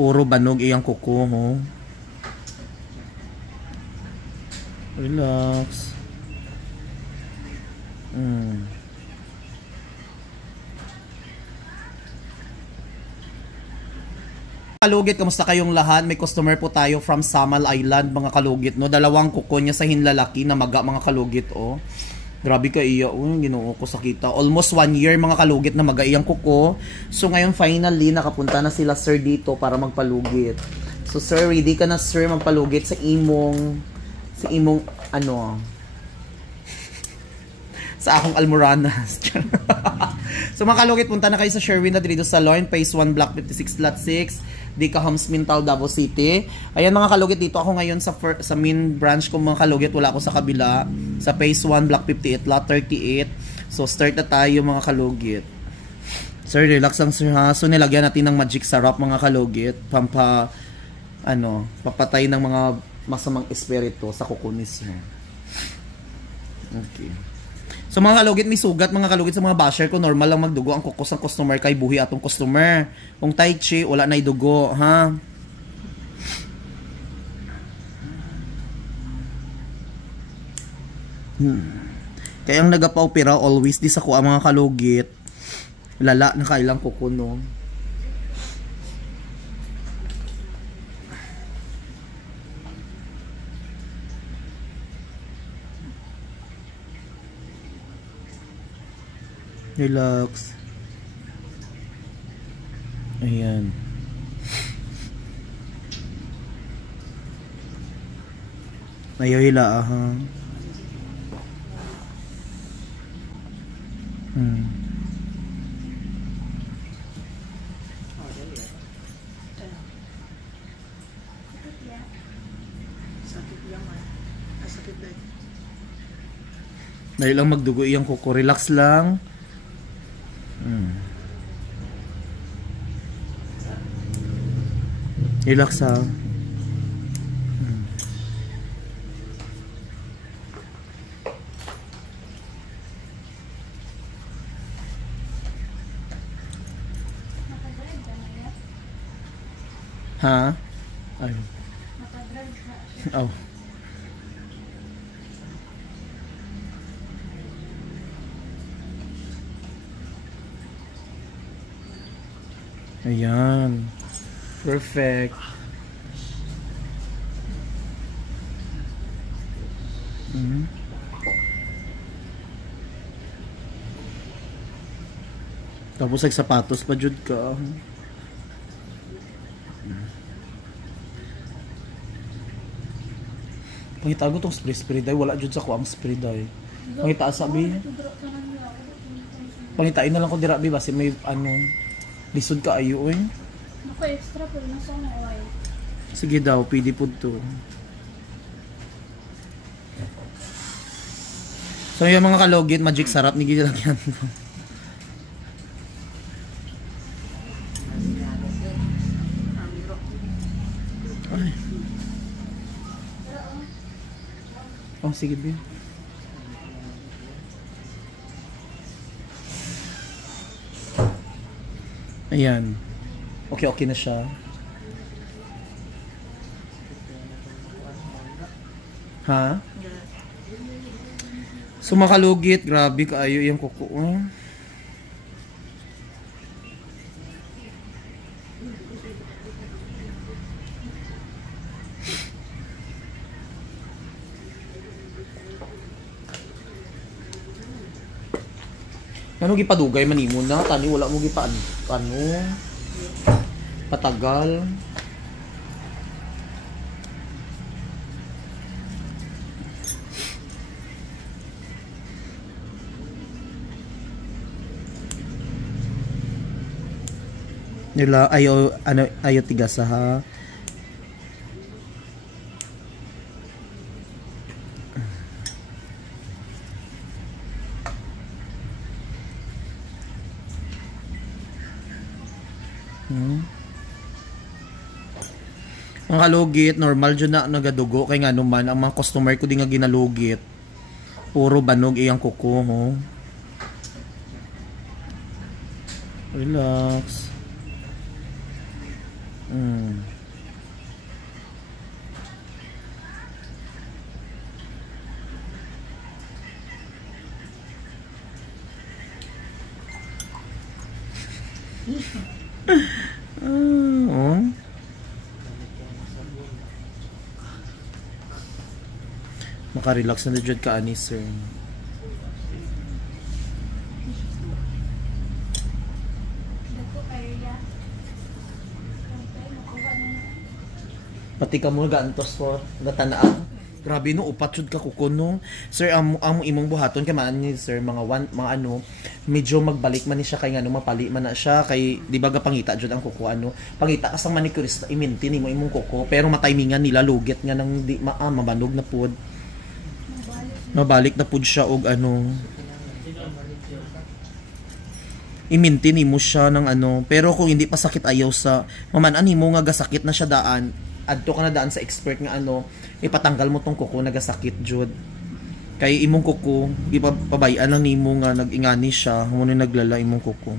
Puro banog iyang kuko, ho. Relax. Kalugit, kamusta kayong lahat? May customer po tayo from Samal Island, mga kalugit, no? Dalawang kuko niya sa hinlalaki na maga, mga kalugit, oh. Grabe ka iya, oh, ginoo ko sakita. Almost 1 year, mga kalugit, na maga iyang kuko. So ngayon finally nakapunta na sila sir dito para magpalugit. So sir, ready ka na sir magpalugit sa imong ano, sa akong almoranas. So mga kalugit, punta na kayo sa Sherwin Ladrido Salon, Phase 1, Block 56, Lot 6, Dica Homes, Mintal, Davao City. Ayan mga kalugit, dito ako ngayon sa main branch ko, mga kalugit. Wala ako sa kabila, sa Phase 1, Block 58, Lot 38. So start na tayo, mga kalugit. Sir, relax lang sir ha. So nilagyan natin ng magic syrup, mga kalugit, papatay ng mga masamang espiritu sa kukunis mo. Okay. So mga kalugit, may sugat, mga kalugit, sa mga basher ko, normal lang magdugo ang kukos ng customer kay buhi atong customer. Kung tai chi, wala na idugo, ha? Kaya ang nagapa-opera always di sa kuha, mga kalugit. Lala na kailang kuko, no? Relax. Ayan. Ayaw hila, ha. Dahil lang magdugo iyang kuko, relax lang. Relax ha. Ha? Ay. Oh. Ayan. Perfect. Tapos ay sapatos pa jud ka. Pangitago tong spray dye, wala jud sa ko ang spray dye. Pangita sabi. Pangitain na lang ko dira bi basi may lisod ka ayo oy. Ako extra pero nasa na oil. Sige daw, pwede po to. So yung mga kalugit, magic sarap ni gilagyan ko. Ay. Oh, sige ba? Ayan. Okay na siya. Ha? So makalugit, grabe kaayo yung kuko. Ano gipadugay manimo na tani wala mo gipaan patagal. Nila ayo tigasa ha. Ang kalugit, normal dyan na nagadugo. Kaya nga naman, ang mga customer ko di nga ginalugit. Puro banog iyang kuko, ho. Relax. Mm. Oh. Maka-relax na dyan ka ani sir. Pati ka mo gaantos po gatanaan. Grabe no, upat jud ka kukuno. Sir, amo imong buhaton kay man ni sir mga ano, medyo magbalik man ni siya kay ngano mapali man na siya kay di ba gapangita jud ang kuko ano. Pangita ka sa manicurist iminti nimo imong kuko pero matimingan nila lugit nga nang di mabanog na pud. Mabalik na pud siya og ano. Iminti nimo siya ng ano, pero kung hindi pa sakit ayaw sa mamanan nimo nga gasakit na siya daan. Adto ka na daan sa expert nga ano, ipatanggal mo tong kuko nagasakit jud. Kay imong kuko, ipabayaan lang nimo nga nagingani siya, mo ni naglala imong kuko.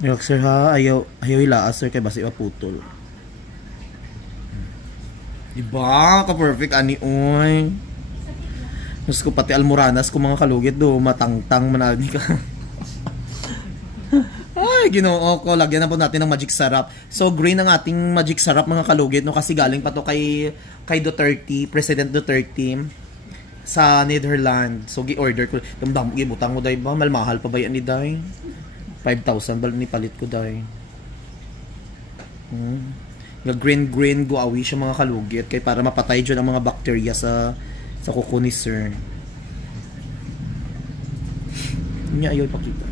Yok sir ha, ayaw ilaas sir kay basi maputol. Diba? Ka-perfect ani oy. Mas ko pati almoranas ko mga kalugit do, matangtang manalmi ka. Ay, Ginoo ko, lagyan na po natin ng magic syrup. So green ang ating magic syrup mga kalugit no kasi galing pa to kay Duterte, President Duterte sa Netherlands. So gi-order ko, damdam gibutang mo dai ba, malmahal pa ba yan ni dai? 5,000 bal ni palit ko dai. Green go away siya mga kalugit kay para mapatay jud ang mga bakterya sa kuko ni sir. Nya ayo ipakita.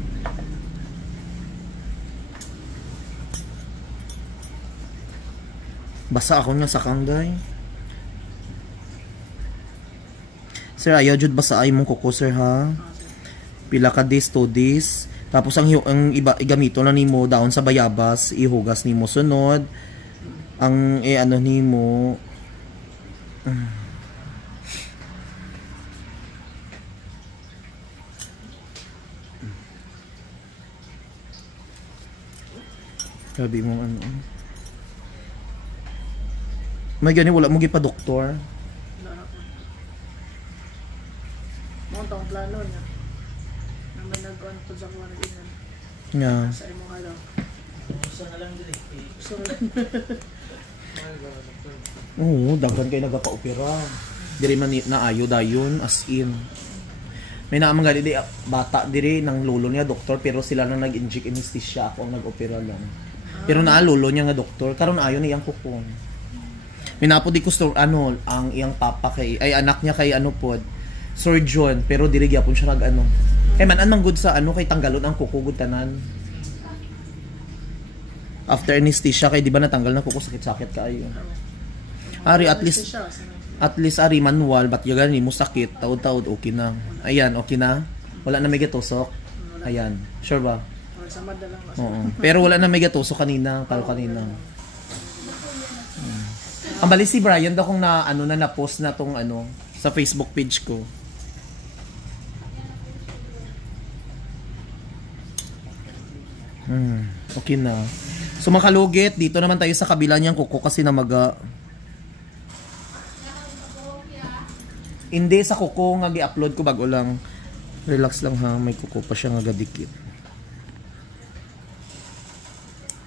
Basa ako nga sakang day. Sir, ayaw jud basa ay mong kuko sir ha. Pila ka days, 2 days. Tapos ang iba igamito na nimo daon sa bayabas, ihugas nimo sunod. Ang ano nimo sabi mo ano. May gani wala mo gipa doktor. Mo tong plano niya. May nag-on po sa kuha ng inan. Yeah. Sa imong halaw. Gusto na lang din eh. Gusto na lang. Oo, daghan kayo nagapa-opera. Diri man naayo dayon as in. May naamang gali di bata diri nang lolo niya doktor pero sila na nag-inject anesthesia ako ang nag-opera lang. Pero naa lolo niya nga doktor karon ayo ni iyang kuko. May napo di gusto ano ang iyang papa kay ay anak niya kay ano pod surgeon pero diri gyapon siya nag ano. Kay man good sa ano kay tanggalon ang kuko gud tanan. After anesthesia kay di ba natanggal na kuko sakit-sakit kaayo. Ari at least ari manual but yung gani mo sakit taud-taud okay na. Ayan, okay na. Wala na may gatusok. Ayan, sure ba? Oo. Pero wala na may gatusok kanina, kanina. Ang bali si Brian daw kung na ano na na-post na tong ano sa Facebook page ko. Okay na. So makalugit, dito naman tayo sa kabila niyang kuko kasi namaga. Hindi sa kuko nga gi-upload ko bago lang. Relax lang ha, may kuko pa siya nga gadikit.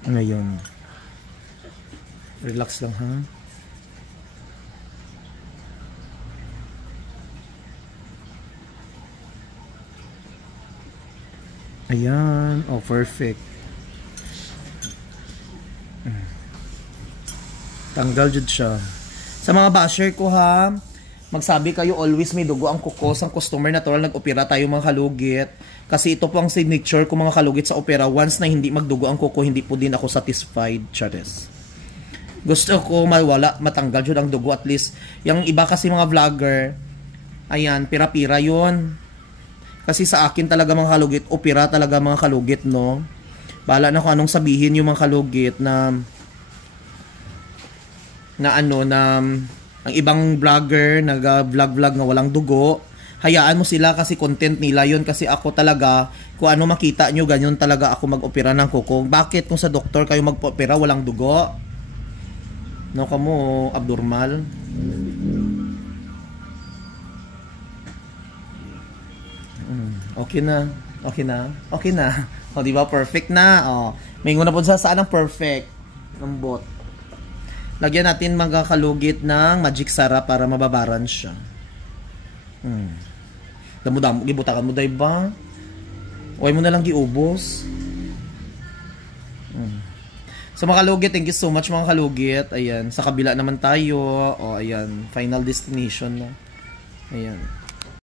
Ngayon. Relax lang ha. Ayan, oh perfect. Tanggal jud siya. Sa mga basher ko ha, magsabi kayo always may dugo ang kuko sang customer natural nag-opera tayo mga kalugit. Kasi ito po ang signature ko mga kalugit sa opera. Once na hindi magdugo ang kuko, hindi po din ako satisfied. Chares. Gusto ko mawala, matanggal jud ang dugo at least. Yung iba kasi mga vlogger, ayan, pira-pira yun. Kasi sa akin talaga mga kalugit, opera talaga mga kalugit, no? Bahala na kung anong sabihin yung mga kalugit na ang ibang vlogger, nag-vlog na walang dugo. Hayaan mo sila kasi content nila yun. Kasi ako talaga, kung ano makita nyo, ganyan talaga ako mag-opera ng kuko. Bakit kung sa doktor kayo mag-opera, walang dugo? No, kamo, abnormal. Okay na. Okay na. Okay na. O, di ba? Perfect na. O, may nguna po saan ang perfect. Ng bot. Lagyan natin mga kalugit ng magic sarap para mababaran siya. Damo-damo, gibutakan mo, diba? Huwag mo na lang giubos. So mga kalugit, thank you so much mga kalugit. Ayan, sa kabila naman tayo. O, ayan, final destination na. Ayan.